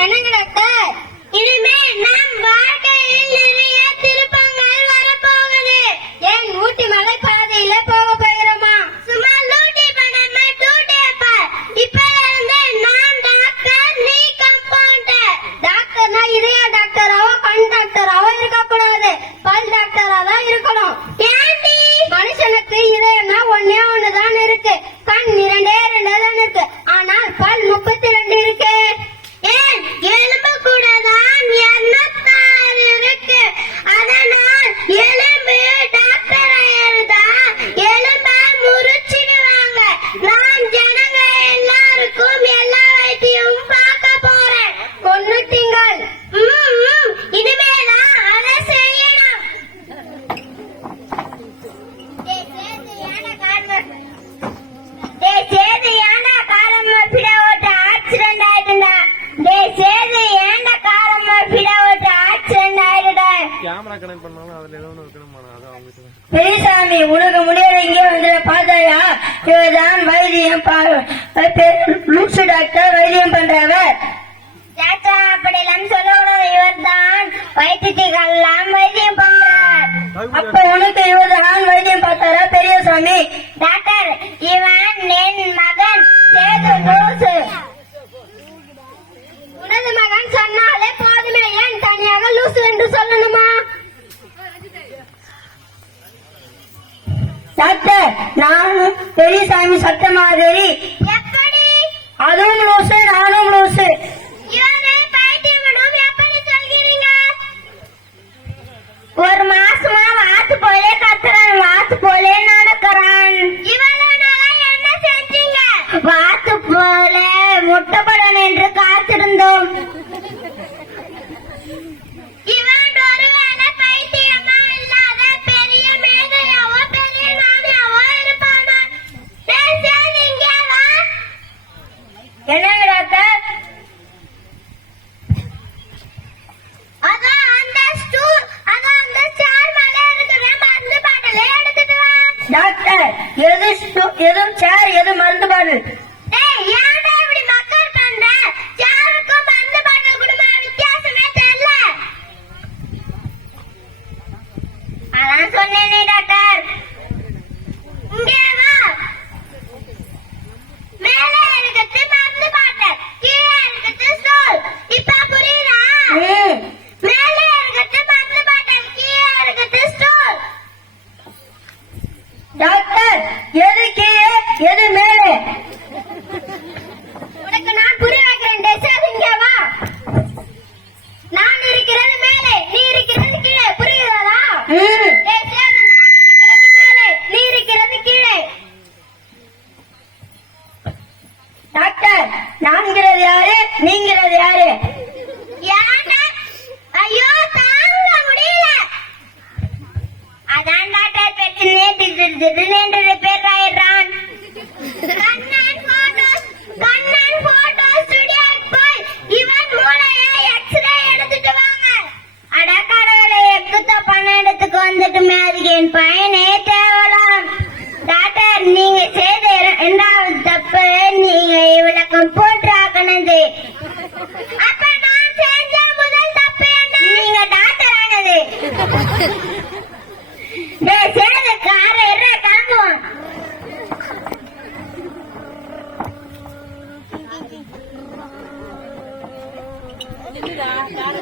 என்னங்க டாக்டர் இனிமே நம் வாழ்க்கையில் நிறைய கேமரா கனெக்ட் பண்ணாலும் அதுல ஏதோ ஒன்று இருக்கணுமா? அதான் அவங்ககிட்ட தான் பெரியசாமி உனக்கு முடியல இங்கே வந்து பார்த்தாயா? இவர்தான் வைத்தியம் லூசு டாக்டர் வைத்தியம் பண்றவர். டாக்டர், அப்படியெல்லாம் சொல்லக்கூடாது. இவர்தான். வயிற்றுக்கெல்லாம் வைத்தியம் பண்றார். அப்ப உனக்கு இவர்தான் வைத்தியம் டாக்டர் நானும் பெரியசாமி சட்ட மாதிரி. எப்படி? அதுவும் லூசு நானும் லூசு. ஒரு மாசமா வாத்து போலே கத்துறான் வாத்து போலே நடக்கிறான். வாத்து போல முட்டைப்படன் என்று காத்திருந்தோம். டாக்டர் எது எதுவும் சேர் எதுவும் மருந்து பாரு டேய், ஏன்டா இப்படி மக்கர் பண்ற? chairக்கும் மருந்து பாட்டில் கூடமா வித்தியாசமே தெரியல. அதான் சொன்னேனே டாக்டர் இங்கே வா மேலே இருக்கிறது மருந்து பாட்டில் கீழே இருக்கிறது ஸ்டூல் இப்ப புரியுதா ம். மேலே இருக்கிறது மருந்து பாட்டில் கீழே இருக்கிறது ஸ்டூல் டாக்டர் எது கீழே எது மேலே உனக்கு நான் புரிய வைக்கிறேன் டெசாது இங்கே வா. நான் இருக்கிறது மேலே நீ இருக்கிறது கீழே. புரியுதா ம். டெசாது நான் இருக்கிறது மேலே நீ இருக்கிறது கீழே. டாக்டர் நான்கிறது யாரு? நீங்கிறது யாரு? யாருடா? ஐயோ தாங்க முடியல. அதான் டாக்டர் பெற்று நேற்று என் பையனே தேவலாம் டாக்டர் நீங்க செய்த இரண்டாவது தப்பு நீங்க விளக்கம் போட்டாக்கணுது அப்ப நான் செஞ்ச முதல் தப்பு நீங்க டாக்டர் ஆனது. கார